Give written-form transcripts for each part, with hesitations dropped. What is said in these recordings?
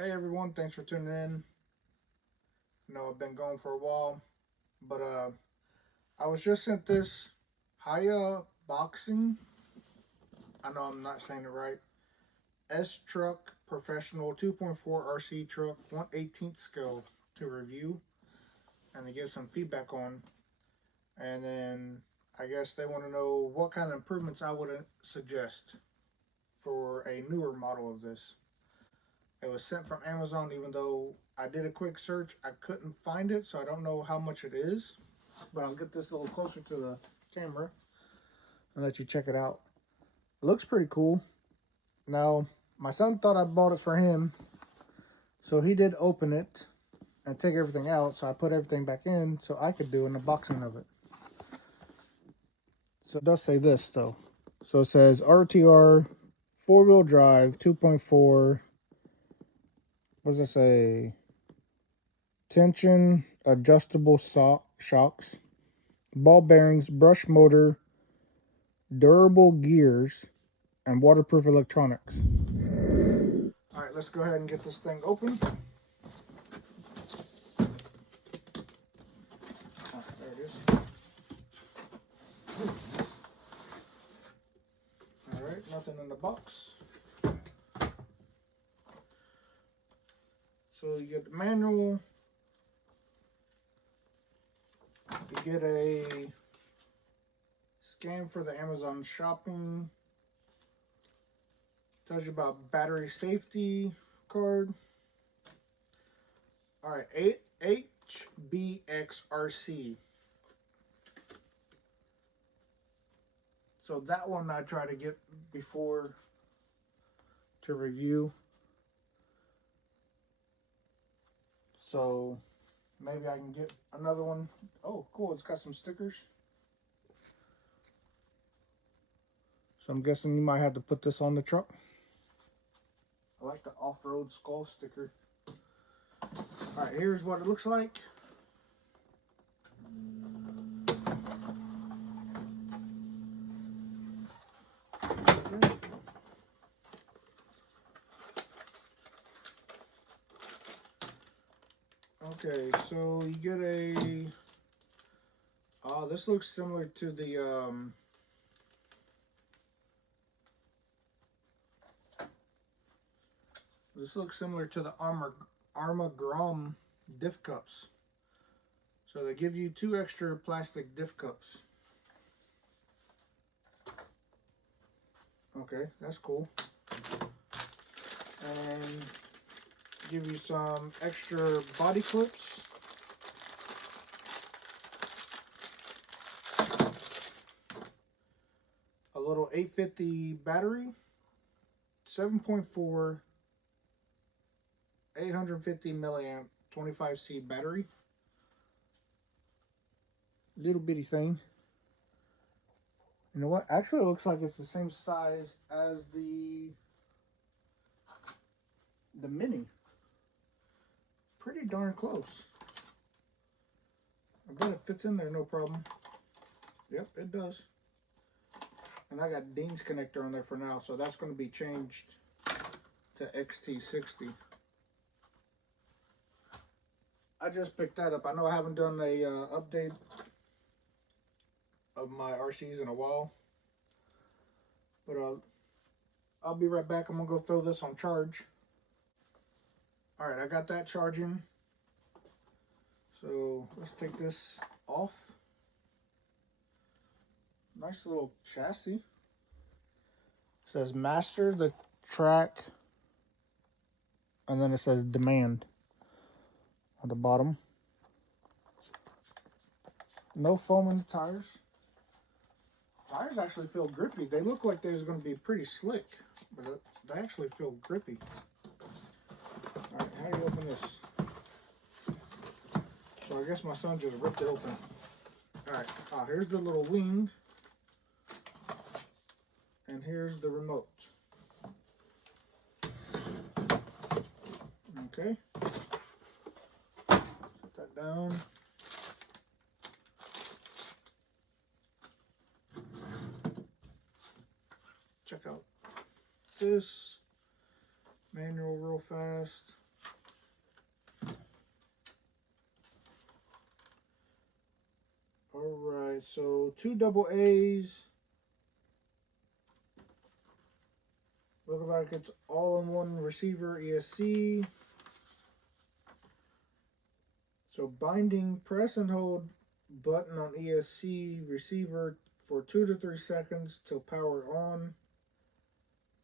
Hey everyone, thanks for tuning in. I know I've been gone for a while, but I was just sent this HAIBOXING. I know I'm not saying it right. S Truck Professional 2.4 RC Truck 1/18th scale to review and to get some feedback on. And then I guess they want to know what kind of improvements I would suggest for a newer model of this. It was sent from Amazon, even though I did a quick search, I couldn't find it, so I don't know how much it is. But I'll get this a little closer to the camera and let you check it out. It looks pretty cool. Now, my son thought I bought it for him, so he did open it and take everything out, so I put everything back in so I could do an unboxing of it. So it does say this, though. So it says RTR 4-wheel drive 2.4. What does it say? Tension adjustable shocks, ball bearings, brush motor, durable gears, and waterproof electronics. All right, let's go ahead and get this thing open. There it is. All right, nothing in the box. So you get the manual. You get a scan for the Amazon shopping. Tells you about battery safety card. All right, HBXRC. So that one I try to get before to review. So maybe I can get another one. Oh, cool. It's got some stickers. So I'm guessing you might have to put this on the truck. I like the off-road skull sticker. All right, here's what it looks like. Okay, so you get a. Oh, this looks similar to the This looks similar to the Armagrom diff cups. So they give you 2 extra plastic diff cups. Okay, that's cool. And give you some extra body clips. A little 850 battery. 7.4 850 milliamp 25C battery. Little bitty thing. You know what? Actually, it looks like it's the same size as the Mini. Pretty darn close. I bet it fits in there no problem. Yep, it does. And I got Dean's connector on there for now, so that's going to be changed to XT60. I just picked that up. I know I haven't done a update of my RCs in a while, but I'll be right back. I'm gonna go throw this on charge. All right, I got that charging. So let's take this off. Nice little chassis. It says master the track, and then it says demand on the bottom. No foam in the tires. Tires actually feel grippy. They look like they're going to be pretty slick, but they actually feel grippy. All right, how do you open this? So I guess my son just ripped it open. All right, here's the little wing, and here's the remote. Okay, set that down. Check out this manual real fast. Alright, so 2 double A's. Looks like it's all-in-one receiver ESC. So binding, press and hold button on ESC receiver for 2 to 3 seconds till power on.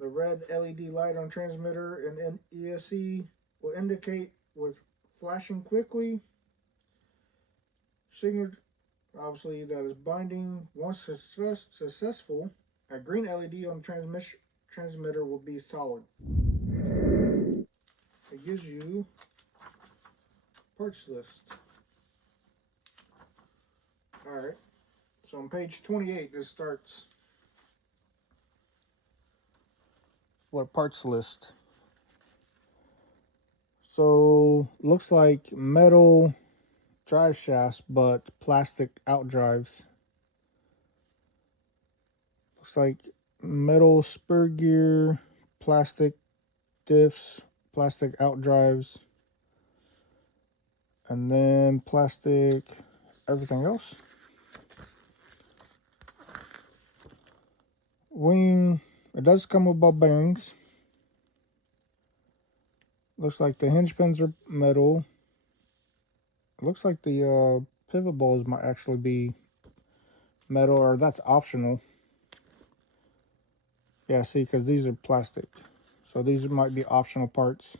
The red LED light on transmitter and ESC will indicate with flashing quickly. Signal, obviously that is binding. Once successful, a green LED on transmitter will be solid. It gives you parts list. Alright, so on page 28 this starts. What parts list? So looks like metal drive shafts but plastic out drives. Looks like metal spur gear, plastic diffs, plastic out drives, and then plastic everything else. Wing, it does come with ball bearings. Looks like the hinge pins are metal. It looks like the pivot balls might actually be metal, or that's optional. Yeah, see, because these are plastic. So these might be optional parts.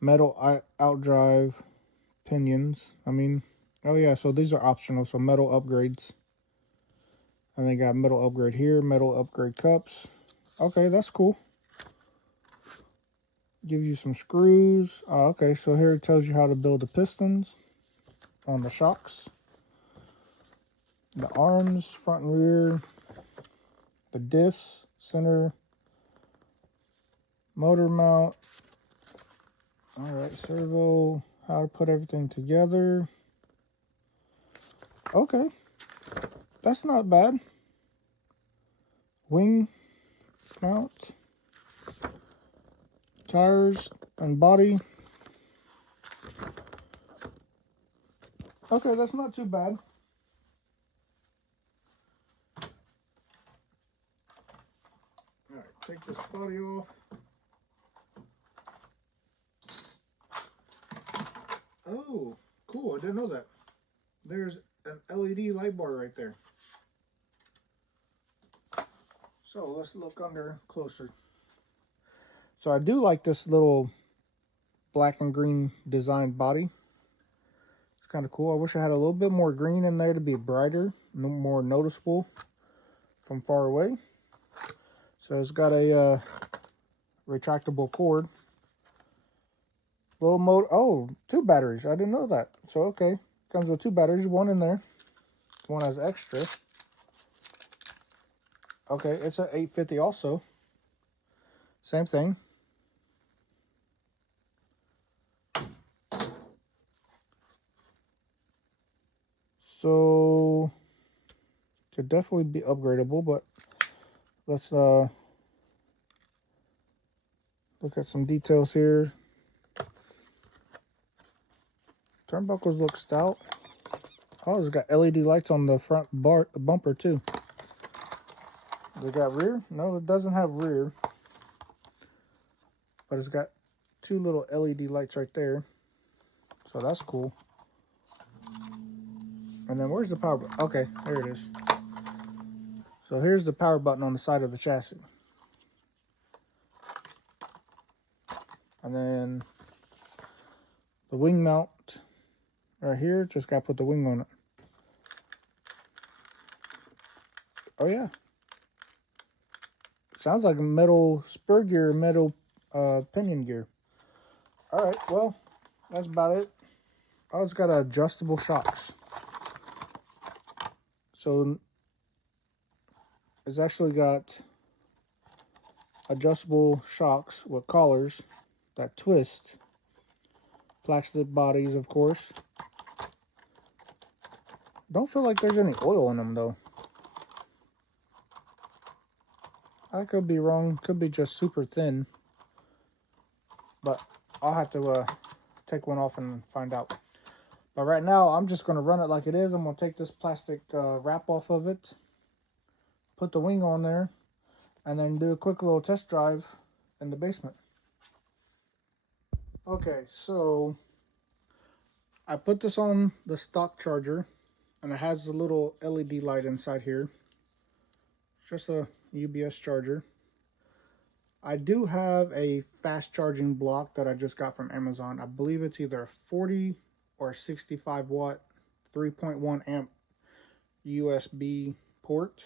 Metal outdrive pinions. Oh yeah, so these are optional. So metal upgrades. And they got metal upgrade here, metal upgrade cups. Okay, that's cool. Gives you some screws. Okay, so here it tells you how to build the pistons on the shocks. The arms, front and rear. The diffs, center. Motor mount. Alright, servo. How to put everything together. Okay. That's not bad. Wing mount. Tires and body. Okay, that's not too bad. Alright, take this body off. Oh, cool. I didn't know that. There's an LED light bar right there. So let's look under closer. So I do like this little black and green designed body. It's kind of cool. I wish I had a little bit more green in there to be brighter, more noticeable from far away. So it's got a retractable cord. Little motor. Oh, 2 batteries. I didn't know that. So okay, comes with 2 batteries. One in there. One has extra. Okay, it's a 850 also. Same thing. So could definitely be upgradable, but let's look at some details here. Turnbuckles look stout. Oh, it's got LED lights on the front bumper too. They got rear? No, it doesn't have rear. But it's got 2 little LED lights right there. So that's cool. And then where's the power button? Okay, there it is. So here's the power button on the side of the chassis. And then the wing mount right here. Just got to put the wing on it. Oh yeah. Sounds like a metal spur gear, metal pinion gear. Alright, well, that's about it. Oh, it's got adjustable shocks. So it's actually got adjustable shocks with collars that twist. Plastic bodies, of course. Don't feel like there's any oil in them though. I could be wrong. Could be just super thin. But I'll have to take one off and find out. But right now, I'm just going to run it like it is. I'm going to take this plastic wrap off of it, put the wing on there, and then do a quick little test drive in the basement. Okay, so I put this on the stock charger, and it has a little LED light inside here. It's just a UPS charger. I do have a fast charging block that I just got from Amazon. I believe it's either a 40 or 65 watt 3.1 amp USB port,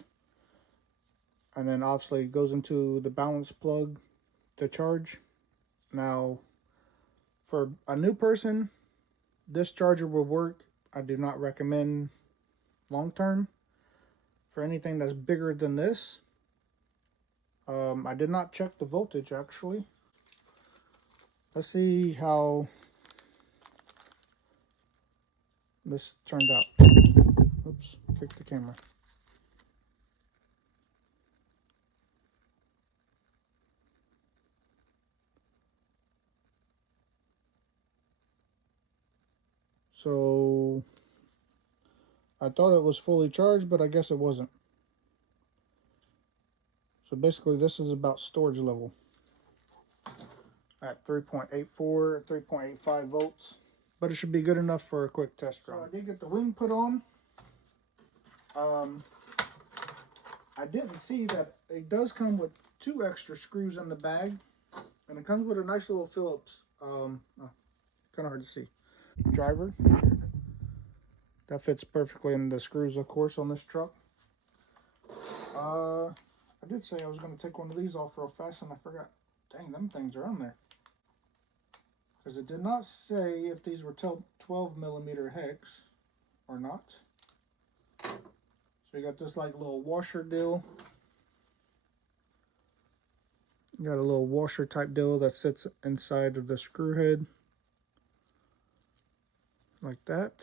and then obviously it goes into the balance plug to charge. Now, for a new person, this charger will work. I do not recommend long term. For anything that's bigger than this, I did not check the voltage actually. Let's see how this turned out. Oops, kicked the camera. So I thought it was fully charged, but I guess it wasn't. So basically this is about storage level at 3.84, 3.85 volts. But it should be good enough for a quick test run. So I did get the wing put on. I didn't see that it does come with 2 extra screws in the bag. And it comes with a nice little Phillips, kind of hard to see, driver. That fits perfectly in the screws, of course, on this truck. I did say I was going to take one of these off real fast, and I forgot. Dang, them things are on there. Because it did not say if these were 12 millimeter hex or not. So you got this like little washer deal. You got a little washer type deal that sits inside of the screw head. Like that.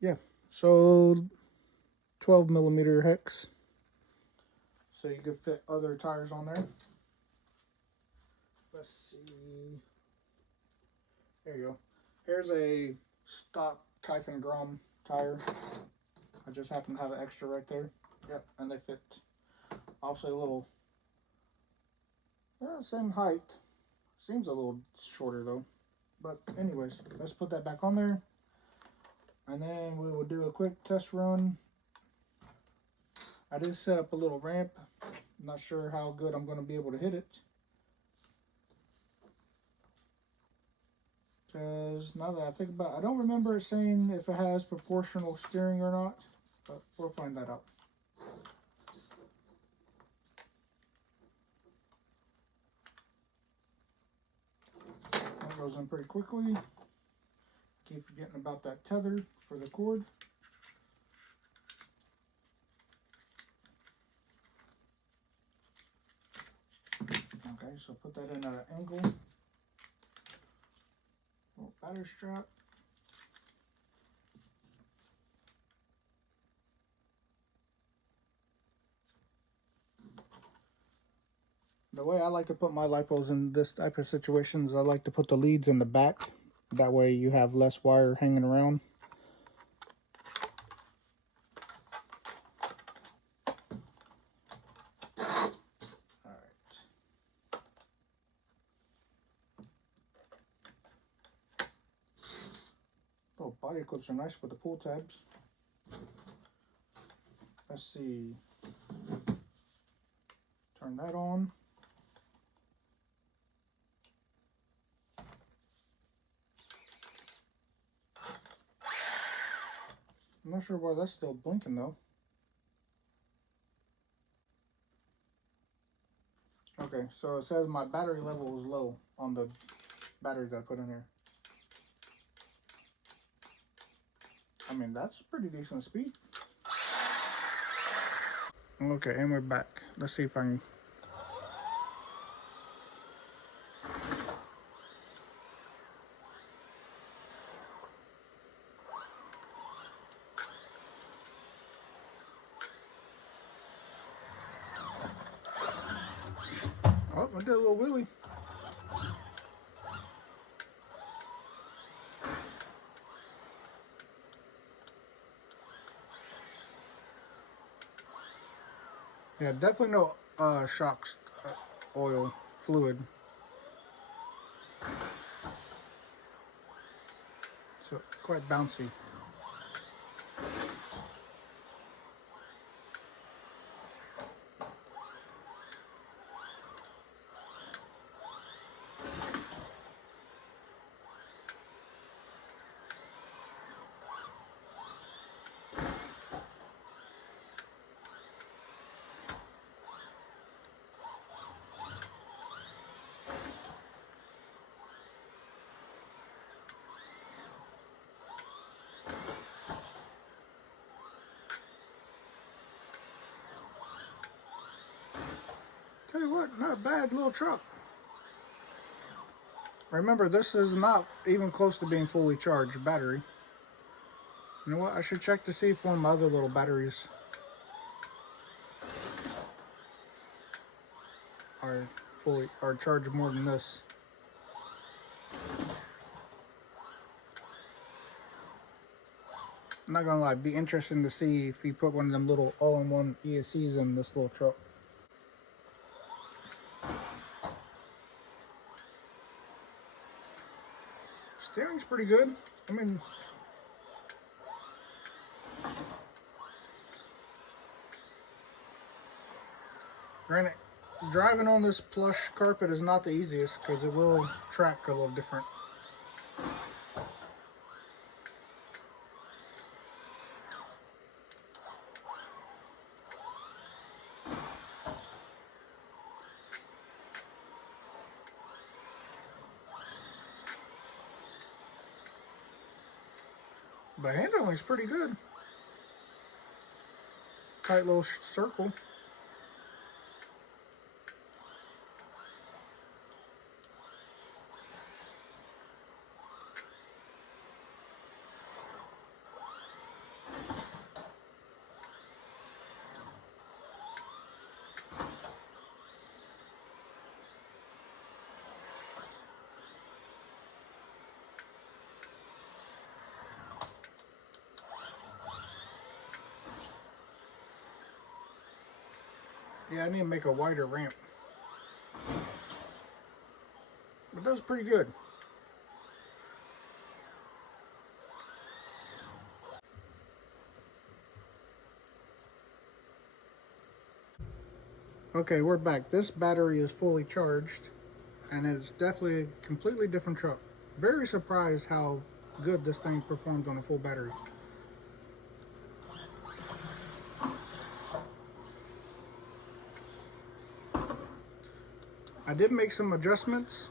Yeah, so 12 millimeter hex. So you could fit other tires on there. Let's see. There you go. Here's a stock Typhon Grom tire. I just happen to have an extra right there. Yep, and they fit. Also a little, same height. Seems a little shorter though. But anyways, let's put that back on there. And then we will do a quick test run. I did set up a little ramp. I'm not sure how good I'm going to be able to hit it. Because now that I think about it, I don't remember it saying if it has proportional steering or not. But we'll find that out. That goes in pretty quickly. Keep forgetting about that tether for the cord. Okay, so put that in at an angle. Little battery strap. The way I like to put my lipos in this type of situations, I like to put the leads in the back. That way you have less wire hanging around. Oh, body clips are nice with the pull tabs. Let's see. Turn that on. I'm not sure why that's still blinking though. Okay, so it says my battery level is low on the batteries I put in here. I mean, that's pretty decent speed. Okay, and we're back. Let's see if I can. Oh, I did a little wheelie. Yeah, definitely no shocks oil fluid. So quite bouncy. Tell you what, not a bad little truck. Remember, this is not even close to being fully charged battery. You know what? I should check to see if one of my other little batteries are charged more than this. I'm not gonna lie, it'd be interesting to see if you put one of them little all-in-one ESCs in this little truck. Steering's pretty good. I mean, granted, driving on this plush carpet is not the easiest because it will track a little different. But handling's pretty good. Tight little circle. Yeah, I need to make a wider ramp. But that's pretty good. Okay, we're back. This battery is fully charged, and it's definitely a completely different truck. Very surprised how good this thing performed on a full battery. I did make some adjustments.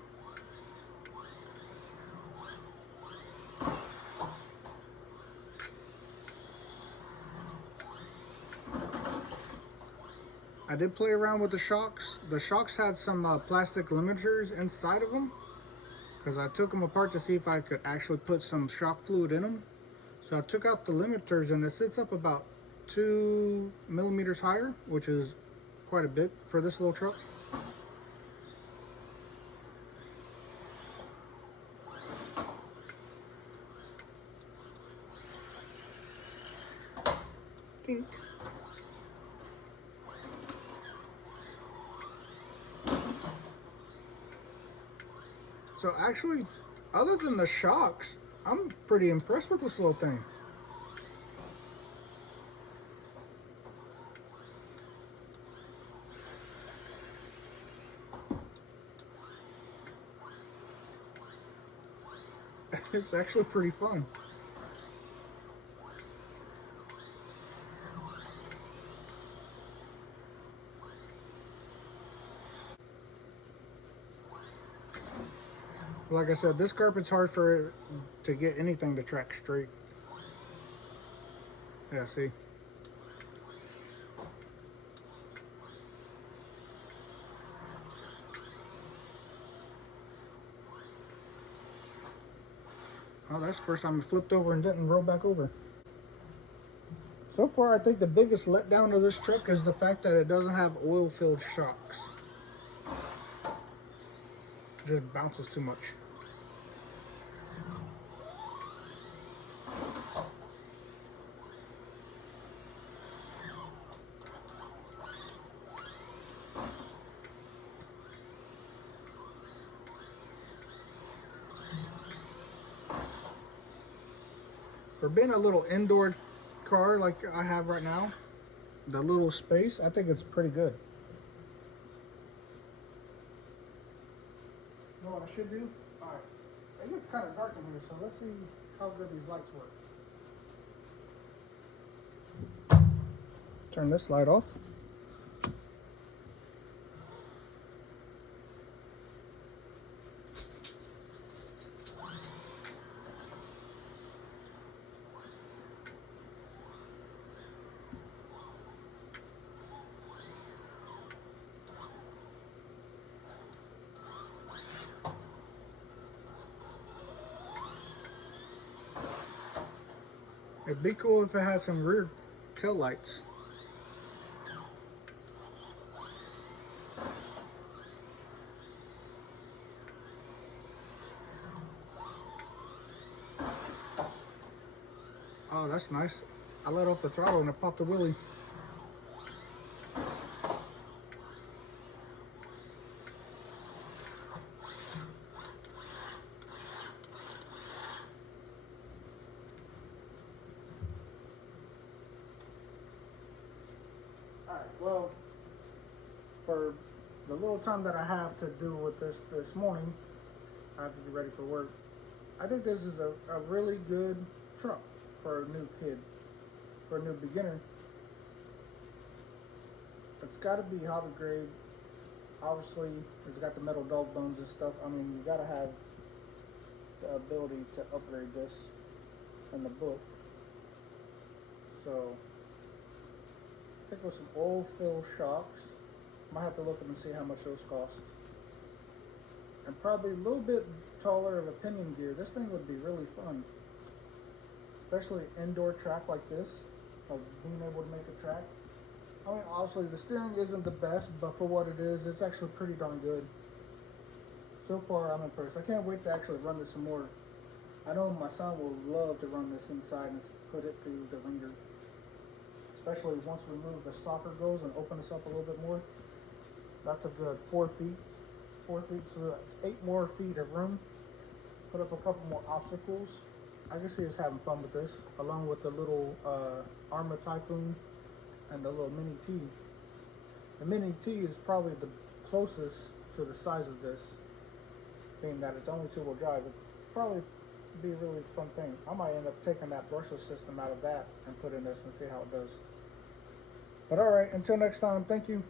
I did play around with the shocks. The shocks had some plastic limiters inside of them because I took them apart to see if I could actually put some shock fluid in them. So I took out the limiters and it sits up about 2 millimeters higher, which is quite a bit for this little truck. Think. So actually, other than the shocks, I'm pretty impressed with this little thing. It's actually pretty fun. Like I said, this carpet's hard for it to get anything to track straight. Yeah, see? Oh, that's the first time it flipped over and didn't roll back over. So far, I think the biggest letdown of this truck is the fact that it doesn't have oil-filled shocks. It just bounces too much. For being a little indoor car like I have right now, the little space, I think it's pretty good. You know what I should do? All right, it gets kind of dark in here, so let's see how good these lights work. Turn this light off. It'd be cool if it had some rear tail lights. Oh, that's nice. I let off the throttle and it popped a wheelie. Alright, well, for the little time that I have to do with this morning, I have to get ready for work. I think this is a really good truck for a new kid, for a new beginner. It's got to be hobby grade. Obviously, it's got the metal dog bones and stuff. I mean, you got to have the ability to upgrade this in the book. So, I think with some oil fill shocks, might have to look up and see how much those cost. And probably a little bit taller of a pinion gear. This thing would be really fun, especially indoor track like this, of being able to make a track. I mean, obviously the steering isn't the best, but for what it is, it's actually pretty darn good. So far, I'm impressed. I can't wait to actually run this some more. I know my son will love to run this inside and put it through the ringer, especially once we move the soccer goals and open this up a little bit more. That's a good 4 feet. 4 feet, so that's 8 more feet of room. Put up a couple more obstacles. I can see us having fun with this, along with the little Armor Typhoon and the little Mini T. The Mini T is probably the closest to the size of this, being that it's only 2-wheel drive. It'd probably be a really fun thing. I might end up taking that brushless system out of that and put in this and see how it does. But alright, until next time, thank you.